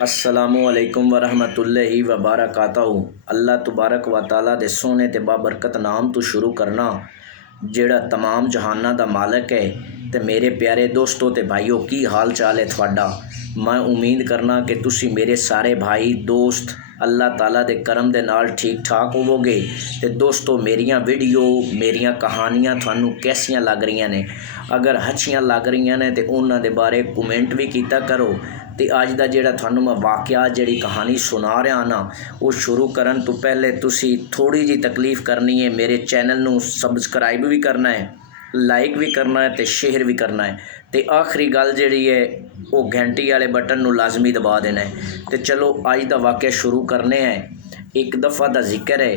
अस्सलामुअलैकुम वरहमतुल्लाहि वबरकातहू। अल्लाह तबारक व तआला दे सोहने ते बाबरकत नाम तो शुरू करना जेड़ा तमाम जहाना दा मालक है। ते मेरे प्यारे दोस्तों ते भाईओ की हाल चाल है थोड़ा। मैं उम्मीद करना कि तुसी मेरे सारे भाई दोस्त अल्लाह ताला दे करम दे नाल ठीक ठाक होवोगे। ते दोस्तों मेरियां वीडियो मेरियां कहानियां थानू कैसियां लग रही ने? अगर अच्छियां लग रही ने तो उन्हां दे बारे कमेंट भी कीता करो। तो अज का जोड़ा थानू मैं वाकया जी कहानी सुना रहा ना, वो शुरू करन तो पहले तुसी थोड़ी जी तकलीफ़ करनी है। मेरे चैनल नू सबसक्राइब भी करना है, लाइक भी करना है, तो शेयर भी करना है। तो आखिरी गल जी है वो घंटी वाले बटन नू लाजमी दबा देना है। तो चलो अज का वाकया शुरू करने हैं। एक दफ़ा का जिक्र है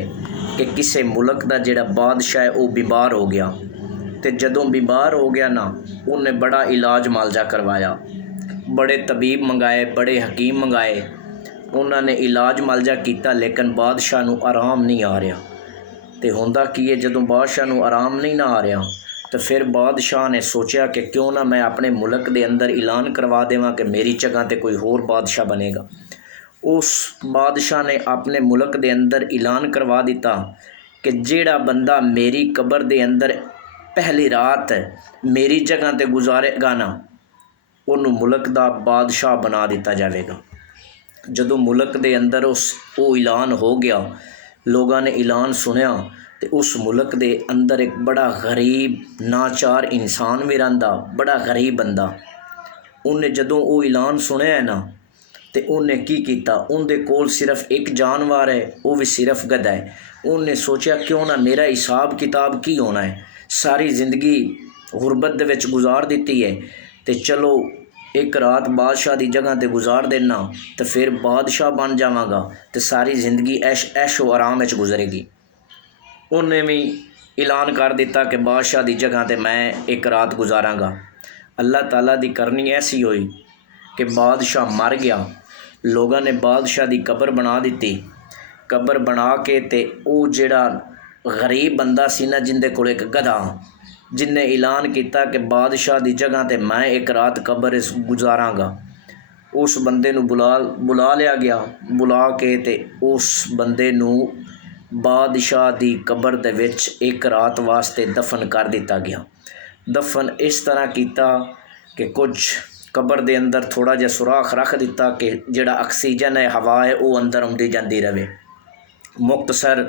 कि किसी मुल्क का जोड़ा बादशाह है वो बीमार हो गया। तो जदों बीमार हो गया ना, उन्हें बड़ा इलाज मालजा करवाया, बड़े तबीब मंगाए, बड़े हकीम मंगाए, उन्होंने इलाज मालजा किया, लेकिन बादशाह नू आराम नहीं आ रहा। तो होंदा की है, जदों बादशाह नू आराम नहीं ना आ रहा तो फिर बादशाह ने सोचा कि क्यों ना मैं अपने मुल्क के अंदर ऐलान करवा देवां कि मेरी जगह ते कोई होर बादशाह बनेगा। उस बादशाह ने अपने मुल्क के अंदर ऐलान करवा दिता कि जेड़ा बंदा मेरी कबर के अंदर पहली रात मेरी जगह ते गुजारेगा ना, उन्होंने मुल्क का बादशाह बना दिता जाएगा। जदों मुल्क के अंदर वो ऐलान हो गया, लोगों ने ऐलान सुनिया, तो उस मुल्क के अंदर एक बड़ा गरीब नाचार इंसान भी रहा, बड़ा गरीब बंदा। उन्हें जदों वो ऐलान सुनिया है ना, तो उन्हें की किया, उनके कोल सिर्फ एक जानवर है, वो भी सिर्फ गधा है। उन्हें सोचा क्यों ना मेरा हिसाब किताब की होना है, सारी जिंदगी गुरबत दे विच गुजार दी है, तो चलो एक रात बादशाह की जगह ते गुजार देना, तो फिर बादशाह बन जावांगा, तो सारी जिंदगी ऐशो आराम में गुजरेगी। उन्हें भी ऐलान कर दिता कि बादशाह की जगह ते मैं एक रात गुजारांगा। अल्लाह ताला की करनी ऐसी हुई कि बादशाह मर गया। लोगों ने बादशाह की कबर बना दी। कबर बना के ते वो जिहड़ा गरीब बंदा सी ना, जिंदे कोल एक गधा, जिन्हें ऐलान किया कि बादशाह की जगह ते मैं एक रात कबर गुजारांगा, उस बंदे नू बुला लिया गया। बुला के ते उस बंदे नू बादशाह की कबर दे विच एक रात वास्ते दफन कर दिता गया। दफन इस तरह किया कि कुछ कबर के अंदर थोड़ा जिहा सुराख रख दिता कि जिहड़ा ऑक्सीजन है, हवा है, वो अंदर आउंदी जांदी रहे। मुख्तसर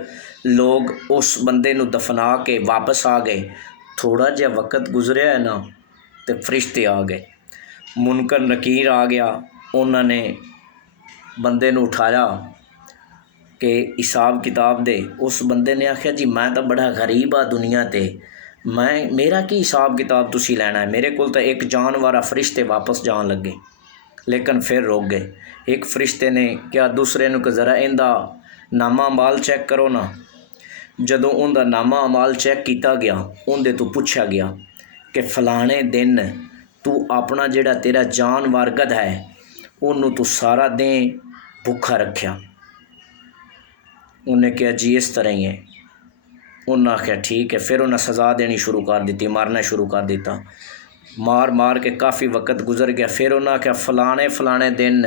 लोग उस बंदे नू दफना के वापस आ गए। थोड़ा जिहा वक्त गुजरिया है ना, तो फरिश्ते आ गए, मुनकर नकीर आ गया। उन्होंने बंदे नू उठाया कि हिसाब किताब दे। उस बंदे ने आख्या जी मैं तो बड़ा गरीब आ दुनिया ते, मैं मेरा की हिसाब किताब तुसी लैना है, मेरे को तो एक जानवर आ। फरिश्ते वापस जान लगे, लेकिन फिर रोक गए। एक फरिश्ते ने क्या दूसरे नू कि जरा इंदा नामा अमाल चेक करो ना। जदों उनका नामा अमाल चेक किया गया, उनदे तो पूछा गया कि फलाने दिन तू अपना जिहड़ा तेरा जानवर गधा है उन्होंने तू सारा दिन भुखा रखा। उन्हें कहा जी इस तरह ही है। उन्हें आख्या ठीक है। फिर उन्हें सज़ा देनी शुरू कर दी, मारना शुरू कर दिता। मार मार के काफ़ी वक्त गुजर गया। फिर उन्हें आख्या फलाने फलाने दिन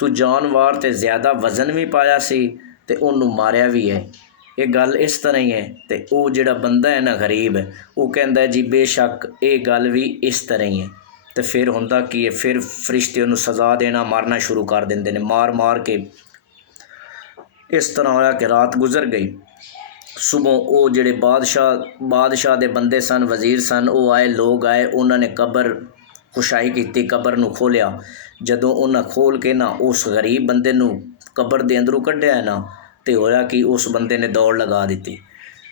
तू जानवर ते ज़्यादा वजन भी पाया सी ते उन्होंने मारिया भी है। ये गल इस तरह ही है। तो वो जिहड़ा बंदा है ना गरीब, वो कहता है जी बेशक ये गल भी इस तरह ही है। तो फिर होंदा की है, फिर फरिश्ते उन्होंने सज़ा देना, मारना शुरू कर देंगे ने, मार मार के। इस तरह होया कि रात गुजर गई। सुबह वो जिहड़े बादशाह दे बंदे सन, वजीर सन, वो आए, लोग आए, उन्होंने कबर खुशाई की, कबर नू खोलिया। जदों उन्हें खोल के ना उस गरीब बंदे नू कबर दे अंदरों कढ़िया है ना, तो होया कि उस बंदे ने दौड़ लगा दी।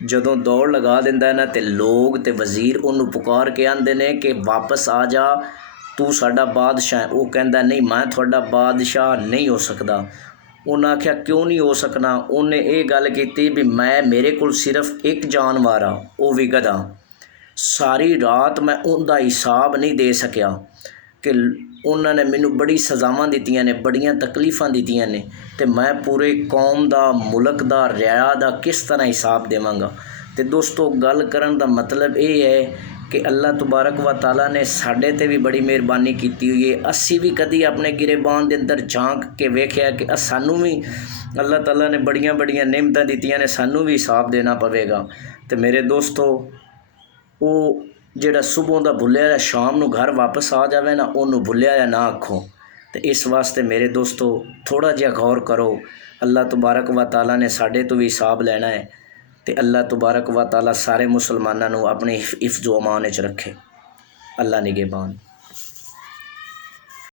जदों दौड़ लगा दिंदा है ना, तो लोग ते वजीर उन्होंने पुकार के आंदे ने कि वापस आ जा, तू साडा बादशाह है। वो कहता नहीं मैं थोड़ा बादशाह नहीं हो सकता। उन्हें आख्या क्यों नहीं हो सकना। उन्हें ये गल की भी मैं मेरे को सिर्फ एक जानवर आ, वो भी गधा। सारी रात मैं उनका हिसाब नहीं दे सकिया कि उन्होंने मैनू बड़ी सज़ावां दित्तियां ने, बड़ियां तकलीफ़ां दित्तियां ने, तो मैं पूरे कौम का, मुल्क का, रिया का किस तरह हिसाब देवांगा। तो दोस्तों गल करन दा मतलब ये है कि अल्लाह तबारक व तआला ने साडे ते भी बड़ी मेहरबानी की हुई है। असी भी कदी अपने गिरेबान के अंदर झांक के वेख्या कि सानू भी अल्लाह ताला ने बड़ियां बड़ियां नेमतां दित्तियां ने, सानू भी हिसाब देना पवेगा। तो मेरे दोस्तों, वो जिहड़ा सुबह दा भुल्लिया शाम नू घर वापस आ जावे ना, उन्होंने भुल्लिया ना आखो। तो इस वास्ते मेरे दोस्तों थोड़ा जिहा गौर करो। अल्लाह तबारक व तआला ने साडे तो भी हिसाब लेना है। तो अल्लाह तबारक व तआला सारे मुसलमानों नू अपने हिफ्ज़ व अमान च रखे। अल्लाह निगहबान।